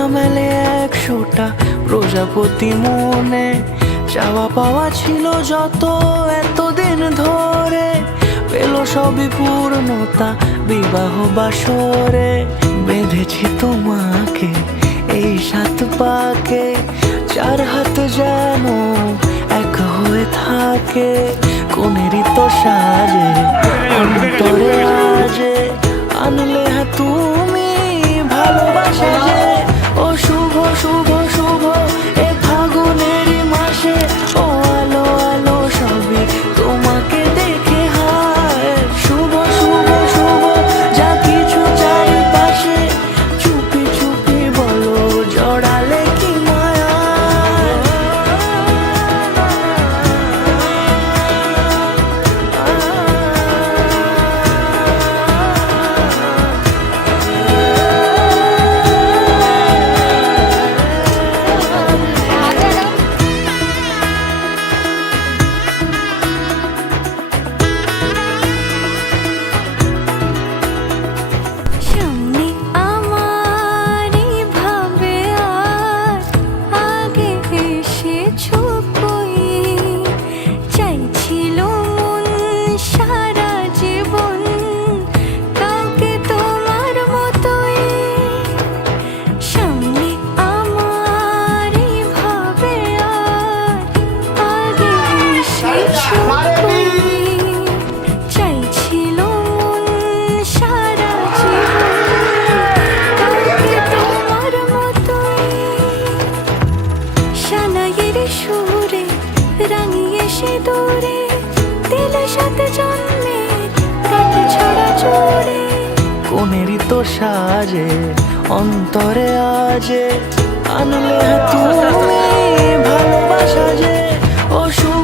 না মেলে 100টা প্রজাপতি মনে, চাওয়া পাওয়া ছিল যত এতদিন ধরে, পেল সবই পূর্ণতা বিবাহ বাসরে। বেঁধেছি তোমাকে এই 7 পাকে, 4 হাত যেন এক হয়ে থাকে। কোনেরই তো সাজে অন্তরে আজে, আনলে হ্যাঁ তুমি ভালোবাসা যে। ও শুভ শুভ শুভ এ ফাগুনেরই মাসে, ও আলো আলো সবই তোমাকে দেখে হায়। শুভ শুভ শুভ যা কিছু চারিপাশে, চুপি চুপি বলো জড়ালে কি মায়া। সামনে আমার ভাবে আর আগে এসেছো কই, চাইছিল মন সারা জীবন কাউকে তোমার মতোই। সামনে আমার ভাবে আর আগে এসেছো কই, চাইছিল মন সারা জীবন কাউকে তোমার মতোই। সানাইয়ের সুরে রাঙিয়ে সে দূরে, দিলে সাথে জন্মে রাত ছড়া জোরে। কোনেরই তো সাজে অন্তরে আজে, আনলে হ্যাঁ তুমি ভালোবাসা যে। ও শুভ